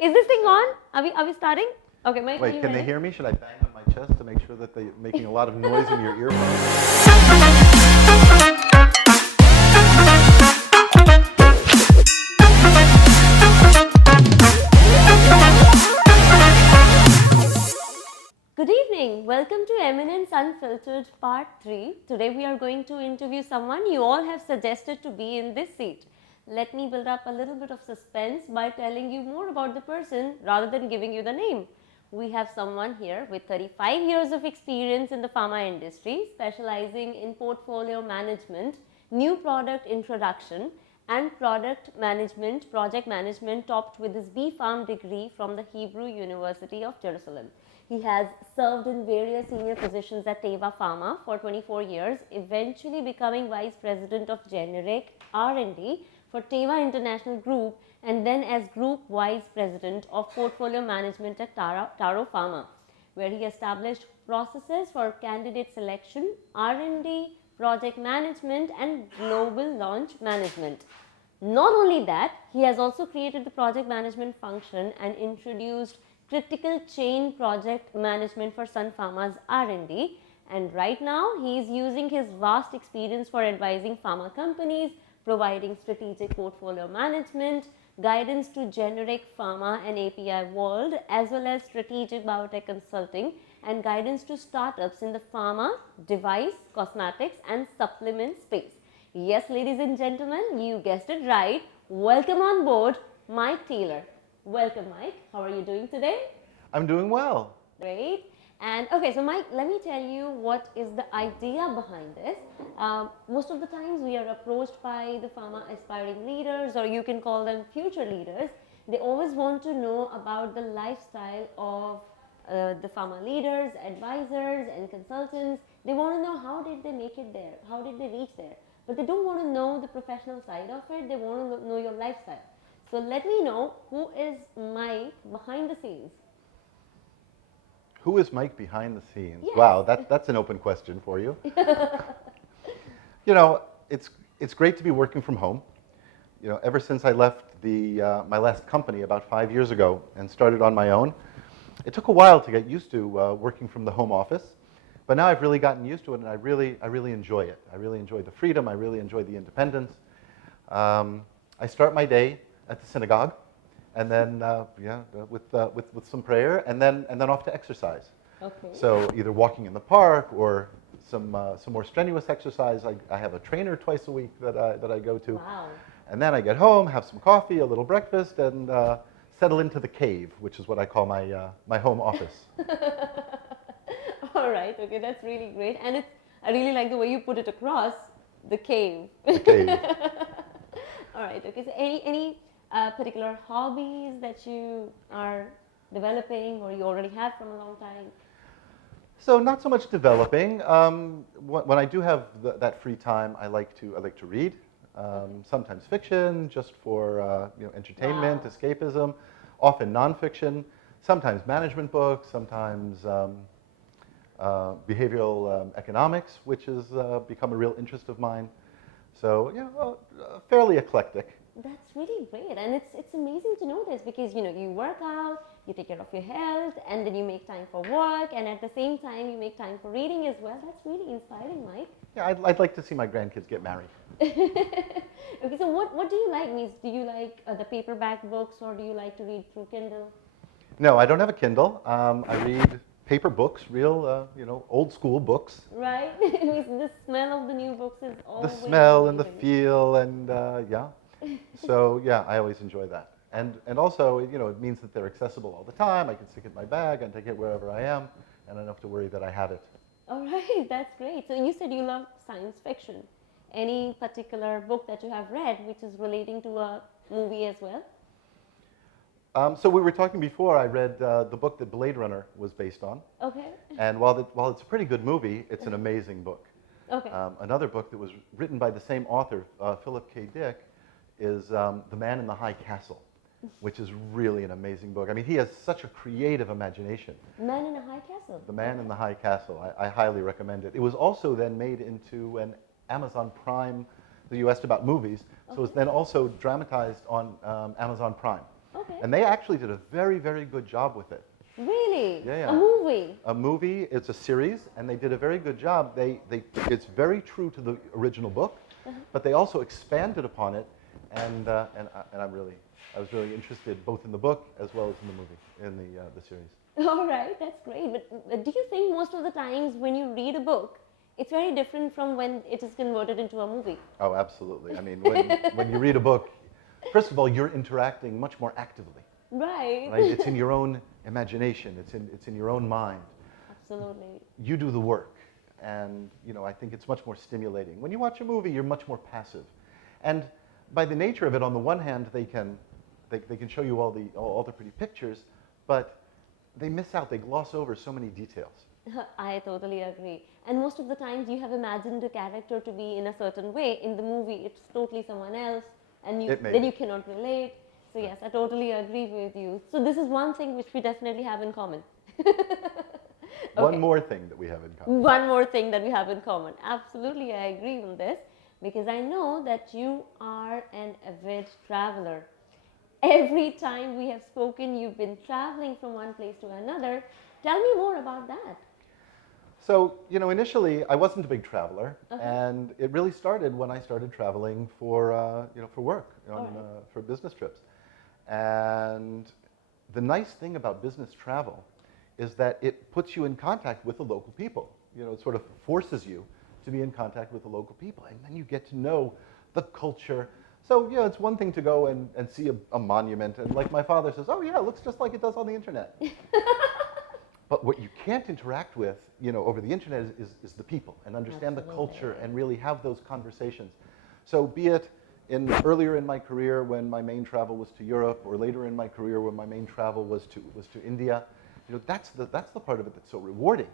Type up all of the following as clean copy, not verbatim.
Is this thing on? Are we starting? Okay, Mike, Wait, can they hear me? Should I bang on my chest to make sure that they're making a lot of noise in your earphones? Good evening. Welcome to Eminence Unfiltered Part 3. Today we are going to interview someone you all have suggested to be in this seat. Let me build up a little bit of suspense by telling you more about the person rather than giving you the name. We have someone here with 35 years of experience in the pharma industry, specializing in portfolio management, new product introduction, and product management, project management, topped with his B.Pharm degree from the Hebrew University of Jerusalem. He has served in various senior positions at Teva Pharma for 24 years, eventually becoming Vice President of Generic R&D for Teva International Group, and then as Group Vice President of Portfolio Management at Taro Pharma, where he established processes for candidate selection, R&D, project management, and global launch management. Not only that, he has also created the project management function and introduced critical chain project management for Sun Pharma's R&D, and right now he is using his vast experience for advising pharma companies, providing strategic portfolio management, guidance to generic pharma and API world, as well as strategic biotech consulting and guidance to startups in the pharma, device, cosmetics and supplement space. Yes, ladies and gentlemen, you guessed it right. Welcome on board, Mike Teiler. Welcome, Mike. How are you doing today? I'm doing well. Great. And okay, so Mike, let me tell you what is the idea behind this. Most of the times we are approached by the pharma aspiring leaders, or you can call them future leaders. They always want to know about the lifestyle of the pharma leaders, advisors and consultants. They want to know how did they make it there, how did they reach there. But they don't want to know the professional side of it, they want to know your lifestyle. So let me know, who is Mike behind the scenes? Who is Mike behind the scenes? Yes. Wow, that's an open question for you. You know, it's great to be working from home. You know, ever since I left my last company about 5 years ago and started on my own, it took a while to get used to working from the home office. But now I've really gotten used to it, and I really enjoy it. I really enjoy the freedom. I really enjoy the independence. I start my day at the synagogue, and then with some prayer, and then off to exercise. Okay. So either walking in the park or some more strenuous exercise. I have a trainer twice a week that I go to. Wow. And then I get home, have some coffee, a little breakfast, and settle into the cave, which is what I call my home office. All right. Okay, that's really great, and I really like the way you put it across, the cave. The cave. All right. Okay. So any particular hobbies that you are developing or you already have from a long time? So not so much developing. When I do have that free time, I like to read. Sometimes fiction, just for entertainment, Wow. escapism. Often nonfiction. Sometimes management books. Sometimes behavioral economics, which has become a real interest of mine. So fairly eclectic. That's really great, and it's amazing to know this, because you work out, you take care of your health, and then you make time for work, and at the same time you make time for reading as well. That's really inspiring, Mike. Yeah, I'd like to see my grandkids get married. Okay, so what do you like? Do you like the paperback books, or do you like to read through Kindle? No, I don't have a Kindle. I read paper books, real old school books. Right. The smell of the new books is always The smell and the amazing. feel, and yeah. So yeah, I always enjoy that. And also, it means that they're accessible all the time. I can stick it in my bag and take it wherever I am, and I don't have to worry that I have it. All right, that's great. So you said you love science fiction. Any particular book that you have read which is relating to a movie as well? So we were talking before. I read the book that Blade Runner was based on, Okay. and while it's a pretty good movie, it's an amazing book. Okay. Another book that was written by the same author, Philip K. Dick, is The Man in the High Castle, which is really an amazing book. I mean, he has such a creative imagination. Man in a High Castle. The Man in the High Castle. I highly recommend it. It was also then made into an Amazon Prime. You asked about movies, so it was then also dramatized on Amazon Prime. Okay. Okay. And they actually did a very, very good job with it. Really? Yeah, yeah. A movie? A movie, it's a series, and they did a very good job. It's very true to the original book, but they also expanded upon it, and I was really interested both in the book as well as in the movie, in the series. All right, that's great. But do you think most of the times when you read a book, it's very different from when it is converted into a movie? Oh, absolutely. I mean, when you read a book, first of all, you're interacting much more actively, Right. right? It's in your own imagination. It's in your own mind. Absolutely. You do the work, and I think it's much more stimulating. When you watch a movie, you're much more passive, and by the nature of it, on the one hand, they can show you all the pretty pictures, but they miss out. They gloss over so many details. I totally agree. And most of the times you have imagined a character to be in a certain way. In the movie, it's totally someone else, and you cannot relate. So yes, I totally agree with you. So this is one thing which we definitely have in common. One more thing that we have in common. One more thing that we have in common. Absolutely, I agree on this because I know that you are an avid traveler. Every time we have spoken, you've been traveling from one place to another. Tell me more about that. So, initially I wasn't a big traveler, and it really started when I started traveling for work, for business trips. And the nice thing about business travel is that it puts you in contact with the local people. It sort of forces you to be in contact with the local people, and then you get to know the culture. So, it's one thing to go and see a monument, and like my father says, oh yeah, it looks just like it does on the internet. But what you can't interact with, over the internet is the people, and understand the culture and really have those conversations. So be it earlier in my career when my main travel was to Europe, or later in my career when my main travel was to India, that's the part of it that's so rewarding,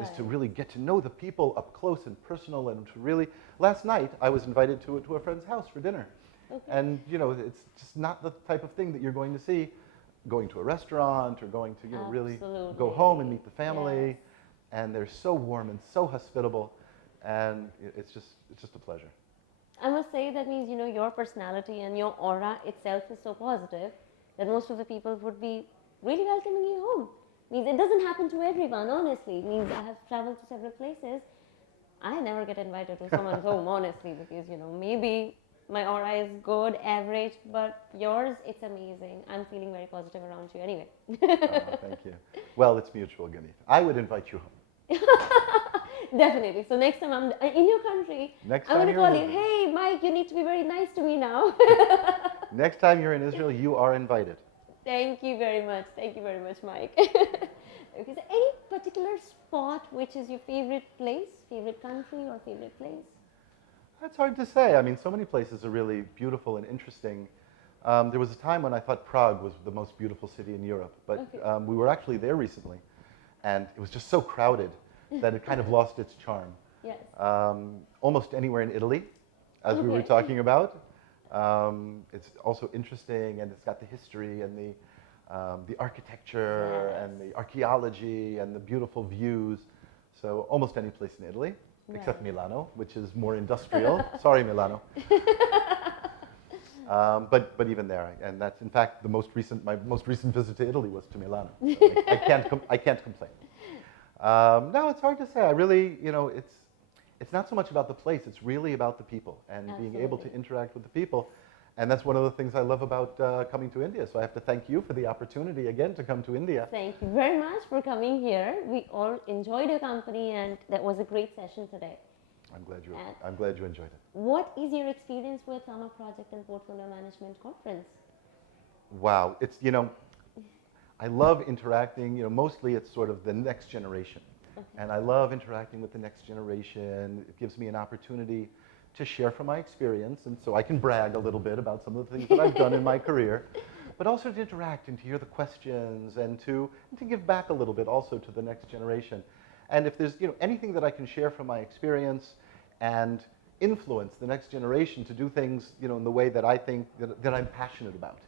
is to really get to know the people up close and personal, and to really. Last night I was invited to a friend's house for dinner, and it's just not the type of thing that you're going to see going to a restaurant or going to really go home and meet the family. Yes. And they're so warm and so hospitable, and it's just a pleasure. I must say that means your personality and your aura itself is so positive that most of the people would be really welcoming you home. Means it doesn't happen to everyone, honestly. It means I have traveled to several places. I never get invited to someone's home, honestly, because maybe my aura is good, average, but yours, it's amazing. I'm feeling very positive around you anyway. Oh, thank you. Well, it's mutual, Ganeet. I would invite you home. Definitely. So next time I'm in your country, I'm going to call you, hey, Mike, you need to be very nice to me now. Next time you're in Israel, you are invited. Thank you very much. Thank you very much, Mike. Okay, so any particular spot which is your favorite place, favorite country or favorite place? That's hard to say. I mean, so many places are really beautiful and interesting. There was a time when I thought Prague was the most beautiful city in Europe, but we were actually there recently, and it was just so crowded that it kind of lost its charm. Yes. Almost anywhere in Italy, as we were talking about. It's also interesting, and it's got the history and the architecture and the archaeology and the beautiful views. So almost any place in Italy, except Milano, which is more industrial. Sorry, Milano. But even there, and that's in fact my most recent visit to Italy was to Milano. So I can't complain. No, it's hard to say. I really, it's not so much about the place. It's really about the people and being able to interact with the people. And that's one of the things I love about coming to India. So I have to thank you for the opportunity again to come to India. Thank you very much for coming here. We all enjoyed your company, and that was a great session today. I'm glad you enjoyed it. What is your experience with Pharma Project and Portfolio Management Conference? Wow, it's I love interacting. Mostly it's sort of the next generation, and I love interacting with the next generation. It gives me an opportunity to share from my experience, and so I can brag a little bit about some of the things that I've done in my career, but also to interact and to hear the questions and to give back a little bit also to the next generation. And if there's anything that I can share from my experience and influence the next generation to do things in the way that I think that I'm passionate about,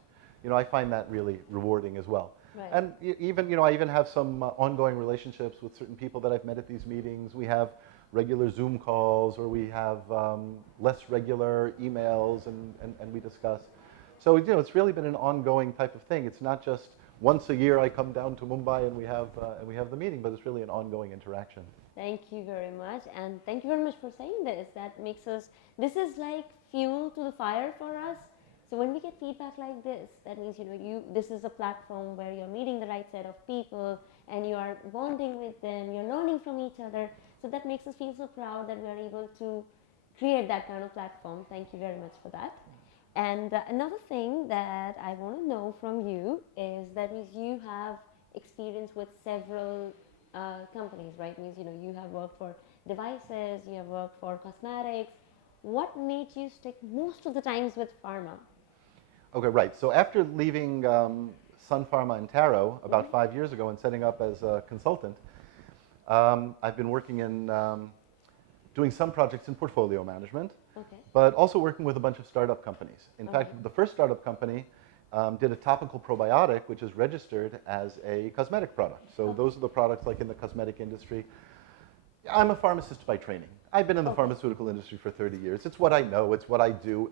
I find that really rewarding as well. Right. And even I even have some ongoing relationships with certain people that I've met at these meetings. We have regular Zoom calls, or we have less regular emails, and we discuss. So it's really been an ongoing type of thing. It's not just once a year I come down to Mumbai and we have the meeting, but it's really an ongoing interaction. Thank you very much, and thank you very much for saying this. That makes us, this is like fuel to the fire for us. So when we get feedback like this, that means, this is a platform where you're meeting the right set of people and you are bonding with them, you're learning from each other. So that makes us feel so proud that we are able to create that kind of platform. Thank you very much for that. And another thing that I want to know from you is that means you have experience with several companies, right? Means you have worked for devices, you have worked for cosmetics. What made you stick most of the times with pharma? Okay, right. So after leaving Sun Pharma and Taro about 5 years ago and setting up as a consultant, I've been working in doing some projects in portfolio management, but also working with a bunch of startup companies. In fact, the first startup company did a topical probiotic, which is registered as a cosmetic product. So those are the products like in the cosmetic industry. I'm a pharmacist by training. I've been in the pharmaceutical industry for 30 years. It's what I know, it's what I do.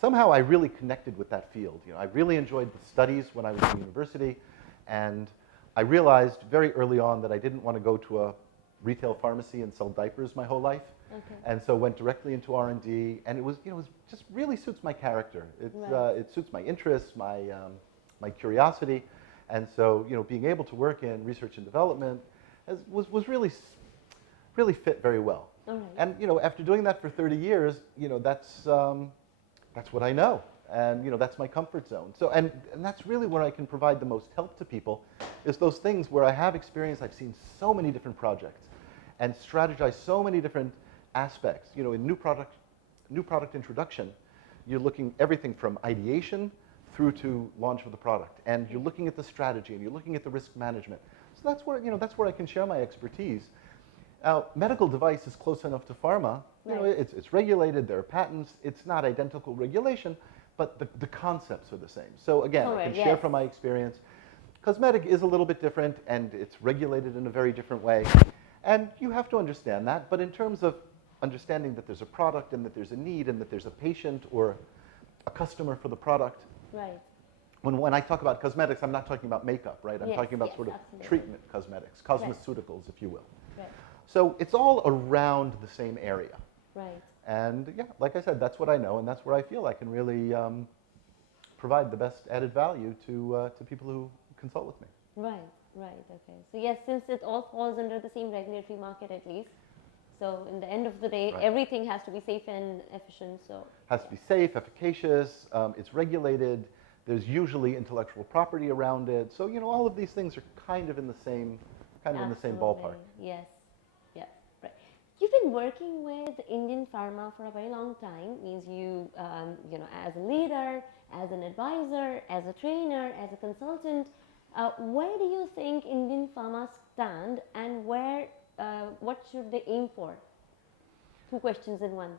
Somehow I really connected with that field. I really enjoyed the studies when I was in university, and I realized very early on that I didn't want to go to a retail pharmacy and sell diapers my whole life. And so went directly into R&D, and it was just really suits my character. It suits my interests, my curiosity, and so being able to work in research and development was really fit very well. And after doing that for 30 years, that's what I know, and that's my comfort zone. So and that's really where I can provide the most help to people, is those things where I have experience. I've seen so many different projects and strategized so many different aspects. In new product introduction, you're looking everything from ideation through to launch of the product, and you're looking at the strategy and you're looking at the risk management. So that's where I can share my expertise. Now, medical device is close enough to pharma. It's regulated. There are patents. It's not identical regulation, but the concepts are the same. So again, I can share from my experience. Cosmetic is a little bit different, and it's regulated in a very different way. And you have to understand that. But in terms of understanding that there's a product and that there's a need and that there's a patient or a customer for the product. When I talk about cosmetics, I'm not talking about makeup, right? I'm talking about sort of treatment cosmetics, cosmeceuticals, if you will. So it's all around the same area. And yeah, like I said, that's what I know, and that's where I feel I can really provide the best added value to people who consult with me. Okay. So yes, since it all falls under the same regulatory market at least, so in the end of the day, everything has to be safe and efficient. So has to be safe, efficacious. It's regulated. There's usually intellectual property around it. So all of these things are kind of in the same ballpark. Yes. Right. You've been working with Indian pharma for a very long time. Means you as a leader, as an advisor, as a trainer, as a consultant. Where do you think Indian pharma stand, and what should they aim for? 2 questions in one.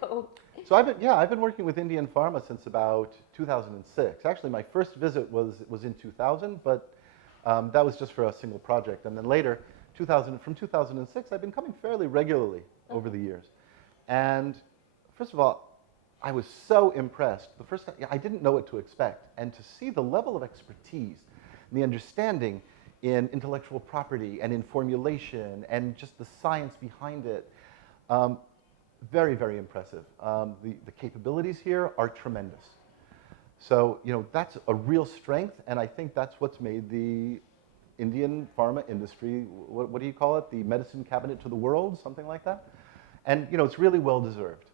Go. So I've been working with Indian pharma since about 2006. Actually, my first visit was in 2000, but that was just for a single project. And then later, from 2006, I've been coming fairly regularly over the years. And first of all, I was so impressed. The first time, I didn't know what to expect, and to see the level of expertise and the understanding in intellectual property and in formulation and just the science behind it, very, very impressive. The capabilities here are tremendous. So that's a real strength, and I think that's what's made the Indian pharma industry, what do you call it? The medicine cabinet to the world, something like that. And it's really well deserved.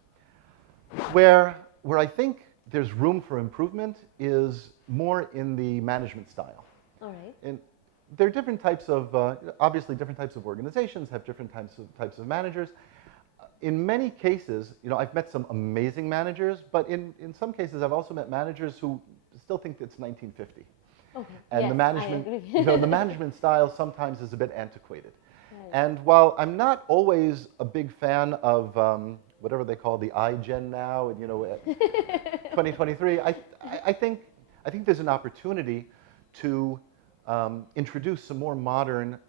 Where I think there's room for improvement is more in the management style. And there are different types of, obviously different types of organizations have different types of managers. In many cases, I've met some amazing managers, but in some cases I've also met managers who still think it's 1950. And the management, the management style sometimes is a bit antiquated. And while I'm not always a big fan of whatever they call the iGen now, 2023, I think there's an opportunity to introduce some more modern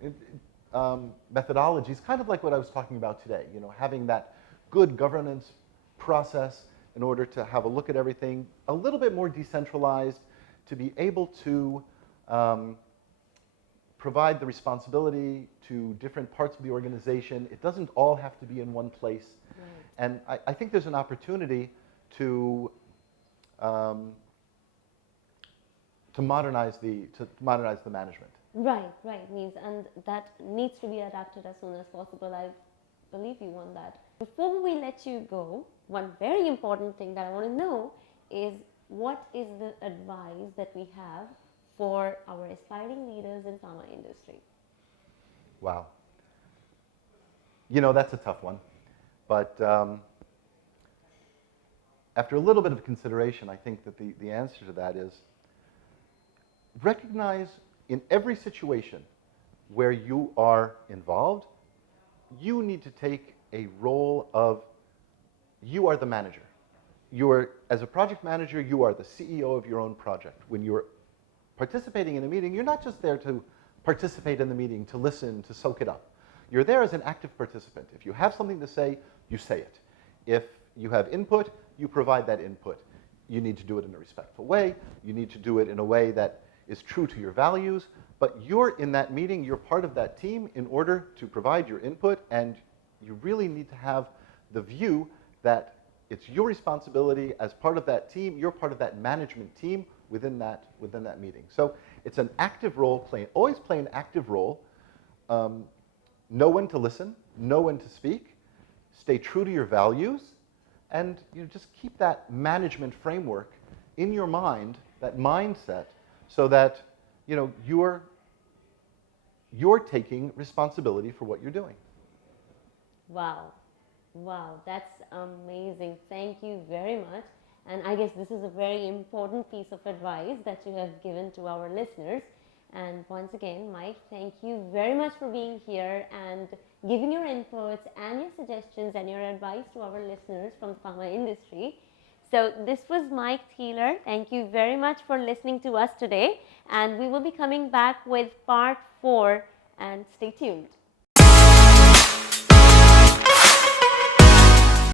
methodologies, kind of like what I was talking about today. Having that good governance process, in order to have a look at everything a little bit more decentralized, to be able to provide the responsibility to different parts of the organization. It doesn't all have to be in one place. Right. And I think there's an opportunity to modernize the management. Right, right. And that needs to be adapted as soon as possible. I believe you on that. Before we let you go, one very important thing that I want to know is, what is the advice that we have for our aspiring leaders in pharma industry? Wow. That's a tough one. But after a little bit of consideration, I think that the answer to that is, recognize in every situation where you are involved, you need to take a role of, you are the manager. As a project manager, you are the CEO of your own project. When you're participating in a meeting, you're not just there to participate in the meeting, to listen, to soak it up. You're there as an active participant. If you have something to say, you say it. If you have input, you provide that input. You need to do it in a respectful way. You need to do it in a way that is true to your values. But you're in that meeting, you're part of that team in order to provide your input, and you really need to have the view that it's your responsibility as part of that team, you're part of that management team within that meeting. So it's an active role, always play an active role. Know when to listen, know when to speak, stay true to your values, and just keep that management framework in your mind, that mindset, so that you're taking responsibility for what you're doing. Wow. Wow, that's amazing. Thank you very much. And I guess this is a very important piece of advice that you have given to our listeners. And once again, Mike, thank you very much for being here and giving your inputs and your suggestions and your advice to our listeners from the pharma industry. So this was Mike Teiler. Thank you very much for listening to us today. And we will be coming back with part 4, and stay tuned.